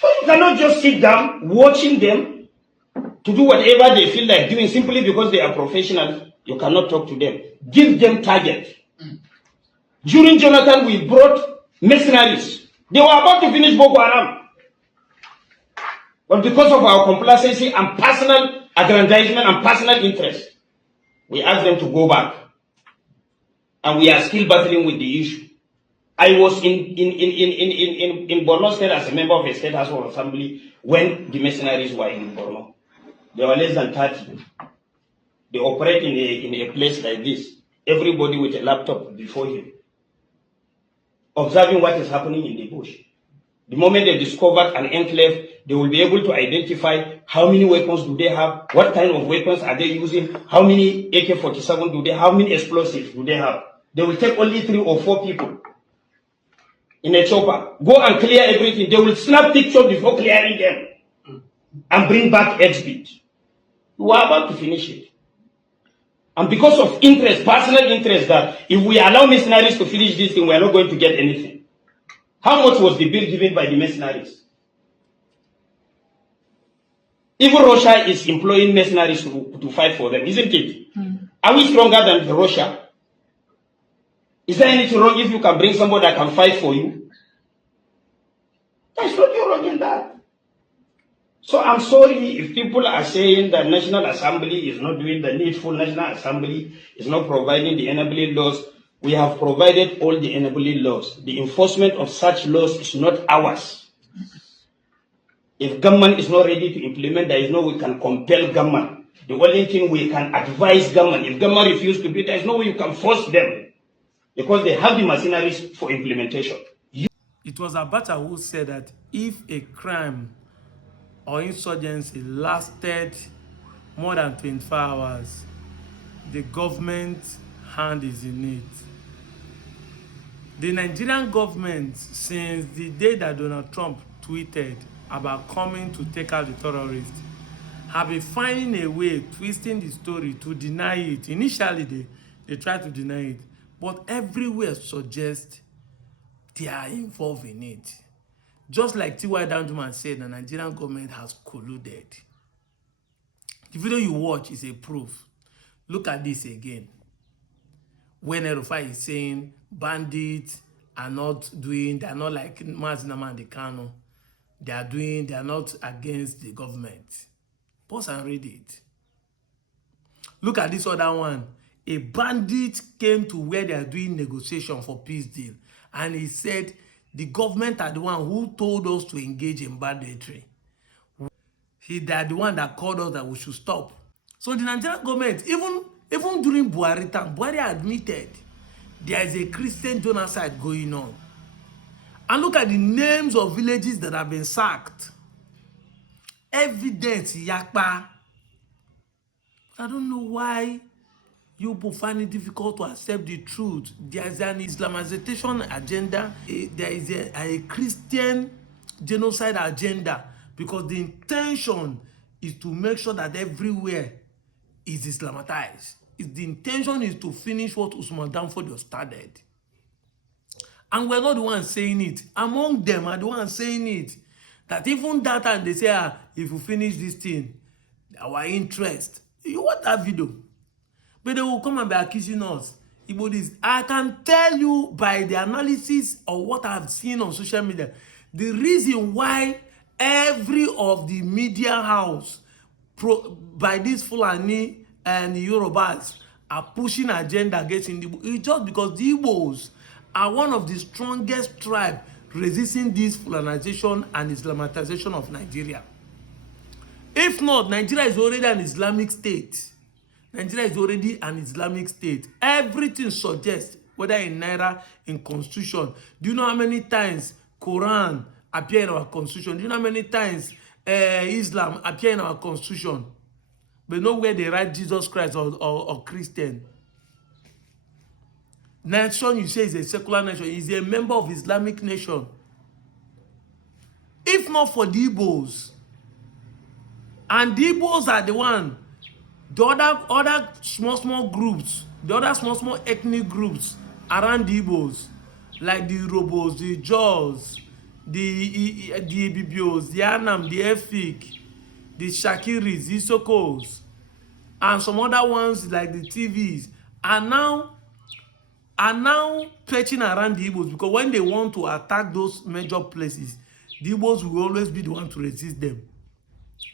But you cannot just sit down watching them to do whatever they feel like doing simply because they are professionals. You cannot talk to them. Give them target. During Jonathan, we brought mercenaries. They were about to finish Boko Haram. But because of our complacency and personal aggrandizement and personal interest, we asked them to go back. And we are still battling with the issue. I was in Borno State as a member of a state House of Assembly when the mercenaries were in Borno. There were less than 30. They operate in a place like this. Everybody with a laptop before him, observing what is happening in the bush. The moment they discover an enclave, they will be able to identify how many weapons do they have, what kind of weapons are they using, how many AK-47 do they have, how many explosives do they have. They will take only 3 or 4 people in a chopper, go and clear everything. They will snap pictures before clearing them and bring back exhibit. We are about to finish it. And because of interest, personal interest, that if we allow mercenaries to finish this thing, we are not going to get anything. How much was the bill given by the mercenaries? Even Russia is employing mercenaries to fight for them, isn't it? Are we stronger than Russia? Is there anything wrong if you can bring somebody that can fight for you? There's nothing wrong in that. So I'm sorry if people are saying that National Assembly is not doing the needful, National Assembly is not providing the enabling laws. We have provided all the enabling laws. The enforcement of such laws is not ours. If government is not ready to implement, there is no way we can compel government. The only thing we can advise government. If government refuses to do it, there is no way you can force them, because they have the mercenaries for implementation. It was Abacha who said that if a crime or insurgency lasted more than 24 hours, the government hand is in it. The Nigerian government, since the day that Donald Trump tweeted about coming to take out the terrorists, have been finding a way, twisting the story to deny it. Initially, they tried to deny it, but everywhere suggests they are involved in it. Just like T.Y. Danjuma said, the Nigerian government has colluded. The video you watch is a proof. Look at this again. When Erufai is saying bandits are not doing, they are not like Mazinama and Kano. They are not against the government. Pause and read it. Look at this other one. A bandit came to where they are doing negotiation for peace deal, and he said, the government are the one who told us to engage in banditry. They are the one that called us that we should stop. So the Nigerian government, even during Buhari time, Buhari admitted there is a Christian genocide going on. And look at the names of villages that have been sacked. Evidence, Yakpa. I don't know why you people find it difficult to accept the truth. There is an Islamization agenda. There is a Christian genocide agenda, because the intention is to make sure that everywhere is Islamatized. The intention is to finish what Usman Danfodio started. And we're not the ones saying it. Among them are the ones saying it. That even that time they say, if you finish this thing, our interest. You watch that video. But they will come and be accusing us. I can tell you by the analysis of what I've seen on social media, the reason why every of the media house by this Fulani and the Yorubas are pushing agenda against Igbo, it's just because the Igbos are one of the strongest tribes resisting this Fulanization and Islamatization of Nigeria. If not, Nigeria is already an Islamic state. Nigeria is already an Islamic state. Everything suggests, whether in Naira, in Constitution. Do you know how many times Quran appear in our Constitution? Do you know how many times Islam appear in our Constitution? But nowhere they write Jesus Christ or Christian. Nation, you say, is a secular nation. Is a member of Islamic nation. If not for the Igbos, and the Igbos are the one, the other small groups, the other small ethnic groups around the Igbos, like the Urhobos, the Jaws, the Ibibios, the Anam, the Efik, the Shakiris, the Sokos, and some other ones like the TVs are now perching around the Igbos, because when they want to attack those major places, the Igbos will always be the one to resist them.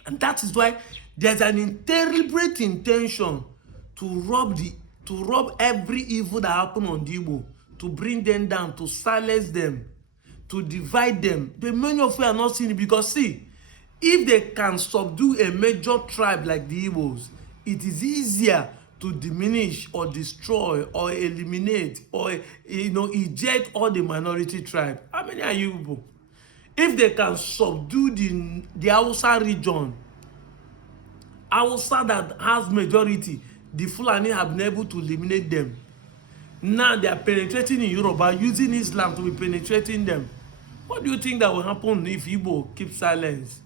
And that is why there's an deliberate intention to rob every evil that happened on the Igbo, to bring them down, to silence them, to divide them. The many of you are not seeing it, because see, if they can subdue a major tribe like the Igbos, it is easier to diminish or destroy or eliminate or eject all the minority tribe. How many are you people? If they can subdue the Hausa region, Hausa that has majority, the Fulani have been able to eliminate them. Now they are penetrating in Europe by using Islam to be penetrating them. What do you think that will happen if Igbo keep silence?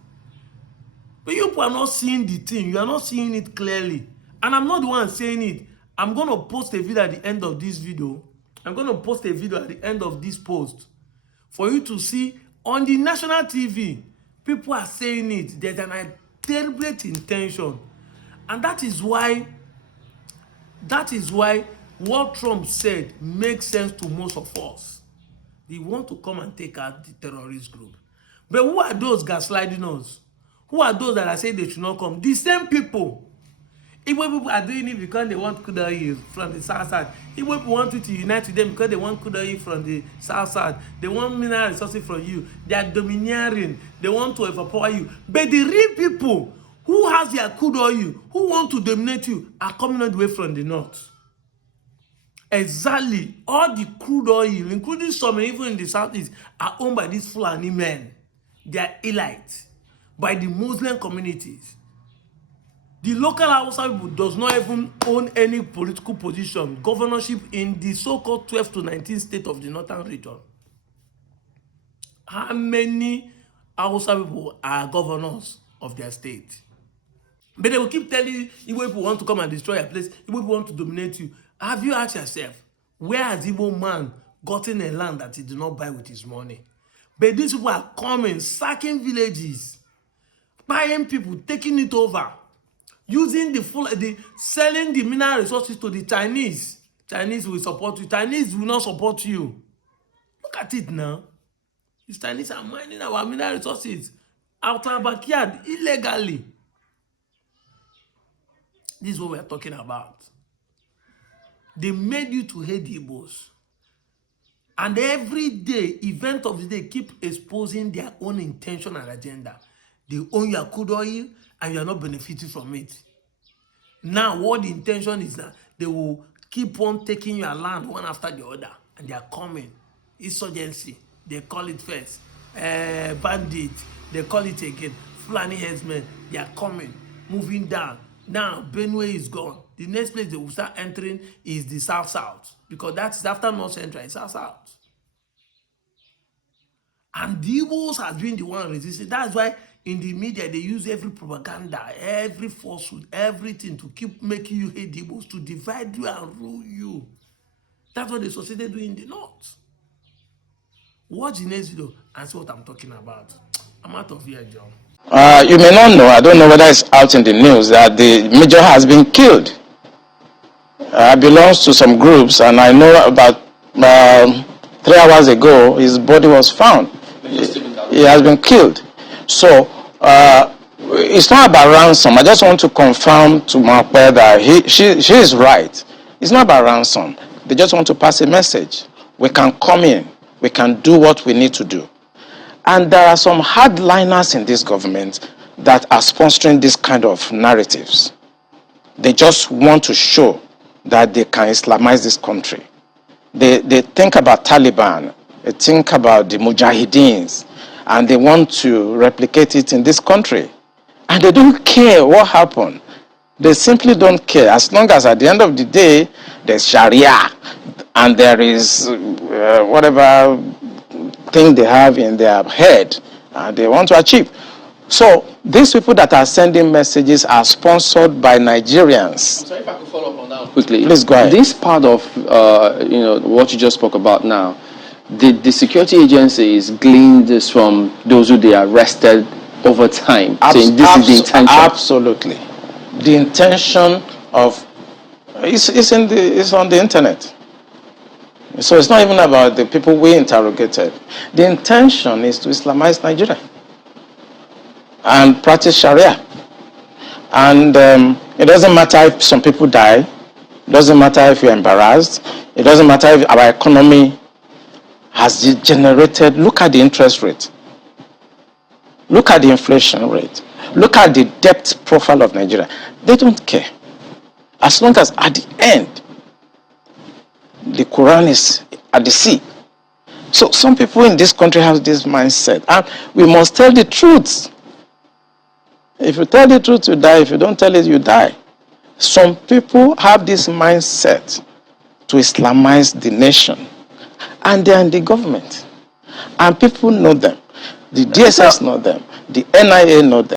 But you are not seeing the thing. You are not seeing it clearly. And I'm not the one saying it. I'm going to post a video at the end of this video. I'm going to post a video at the end of this post for you to see on the national TV. People are saying it. There's an deliberate intention. And that is why what Trump said makes sense to most of us. They want to come and take out the terrorist group. But who are those gaslighting us? Who are those that are saying they should not come? The same people. Igbo people are doing it because they want Kudayi from the south side. Igbo people want you to unite with them because they want Kudayi from the south side. They want mineral resources from you. They are domineering. They want to overpower you. But the real people who has their Kudayi, who want to dominate you, are coming all the way from the north. Exactly. All the crude oil, including some even in the southeast, are owned by these Fulani men. They are elite by the Muslim communities. The local Hausa people does not even own any political position, governorship in the so-called 12 to 19 states of the northern region. How many Hausa people are governors of their state? But they will keep telling you, Igbo people want to come and destroy your place, Igbo people want to dominate you. Have you asked yourself, where has Igbo man gotten a land that he did not buy with his money? But these people are coming, sacking villages, buying people, taking it over, using selling the mineral resources to the Chinese. Chinese will support you. Chinese will not support you. Look at it now. The Chinese are mining our mineral resources out of our backyard illegally. This is what we are talking about. They made you to hate the Igbos. And every day, event of the day, keep exposing their own intention and agenda. They own your crude oil and you are not benefiting from it. Now, what the intention is that they will keep on taking your land one after the other. And they are coming. Insurgency, they call it first. Bandit, they call it again. Fulani headsmen, they are coming, moving down. Now, Benue is gone. The next place they will start entering is the South-South. Because that's after North Central, it's South-South. And the Igbos has been the one resisting. That's why in the media, they use every propaganda, every falsehood, everything to keep making you hate the Igbos, to divide you and rule you. That's what they succeeded doing in the North. Watch the next video and see what I'm talking about. I'm out of here, John. You may not know, I don't know whether it's out in the news, that the major has been killed. Belongs to some groups, and I know about 3 hours ago, his body was found. He has been killed. So, it's not about ransom. I just want to confirm to Makwe that she is right. It's not about ransom. They just want to pass a message. We can come in. We can do what we need to do. And there are some hardliners in this government that are sponsoring this kind of narratives. They just want to show that they can Islamize this country. They think about Taliban, they think about the Mujahideens, and they want to replicate it in this country. And they don't care what happened. They simply don't care. As long as at the end of the day, there's Sharia, and there is whatever thing they have in their head, and they want to achieve. So these people that are sending messages are sponsored by Nigerians. Sorry if I could follow up on that quickly. Please go ahead. This part of what you just spoke about now, the security agencies gleaned this from those who they arrested over time, saying this is the intention. Absolutely. The intention of it's on the internet. So it's not even about the people we interrogated. The intention is to Islamize Nigeria and practice Sharia. And it doesn't matter if some people die. It doesn't matter if you're embarrassed. It doesn't matter if our economy has degenerated. Look at the interest rate. Look at the inflation rate. Look at the debt profile of Nigeria. They don't care. As long as at the end, the Quran is at the sea. So some people in this country have this mindset. And we must tell the truth. If you tell the truth, you die. If you don't tell it, you die. Some people have this mindset to Islamize the nation. And they are in the government. And people know them. The DSS know them. The NIA know them.